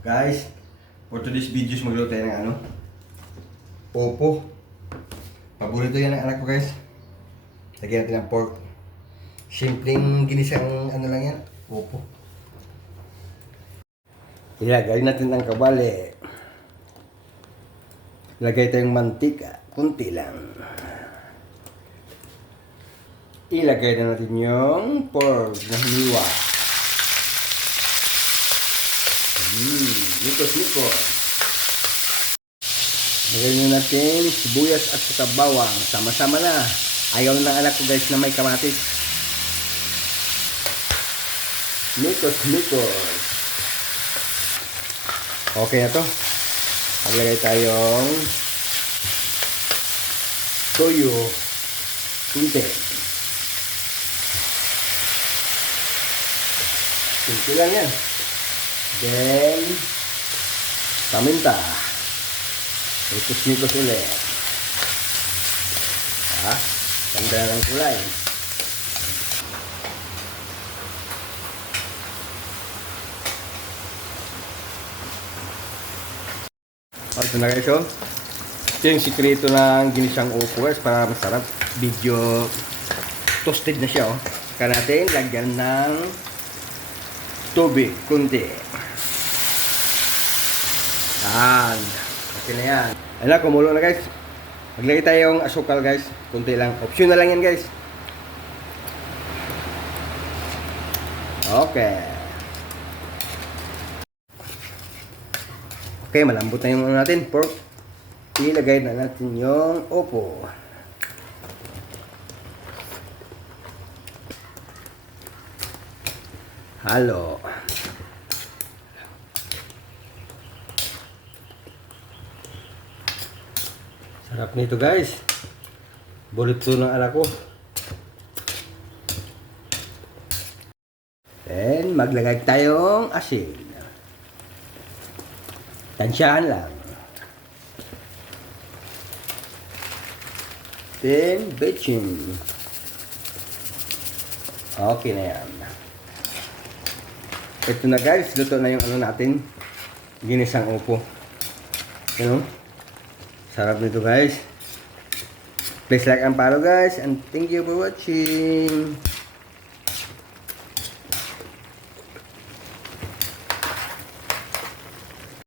Guys, for today's videos magluto tayo ng ano? Opo. Paborito yan ng anak ko guys. Lagyan natin ng pork. Simpleng ginisang ano lang yan. Opo. Ilagay natin ng kabale. Lagay tayong mantika. Kunti lang. Ilagay na natin yung pork na hiniwa. Likos-likos. Lagay na natin sibuyas at saka bawang. Sama-sama na. Ayaw ng anak ko guys na may kamatis. Likos-likos. Okay na to. Maglagay tayong toyo. Kunti. Kunti lang yan. Then, paminta. Ikos-ikos ulit. Ganda ng kulay. Ito na guys, oh. Ito yung sikreto ng ginisang upo guys para masarap. Video toasted na siya, oh. Kaya natin lagyan ng tubig, kunti. Yan. Okay na yan. Ayan na, kumulo na guys. Maglagay tayong asukal guys. Kunti lang. Optional lang yan guys. Okay. Okay, malambot na yung natin. Pork. Ilagay na natin yung opo. Halo. Sarap nito guys. Burrito ng anak ko. Then, maglagay tayong asin. Tansyahan lang. Then, betchin. Okay na yan. Ito na guys. Luto na yung ano natin. Ginisang upo. You know? Sarap nito guys. Please like and follow guys. And thank you for watching.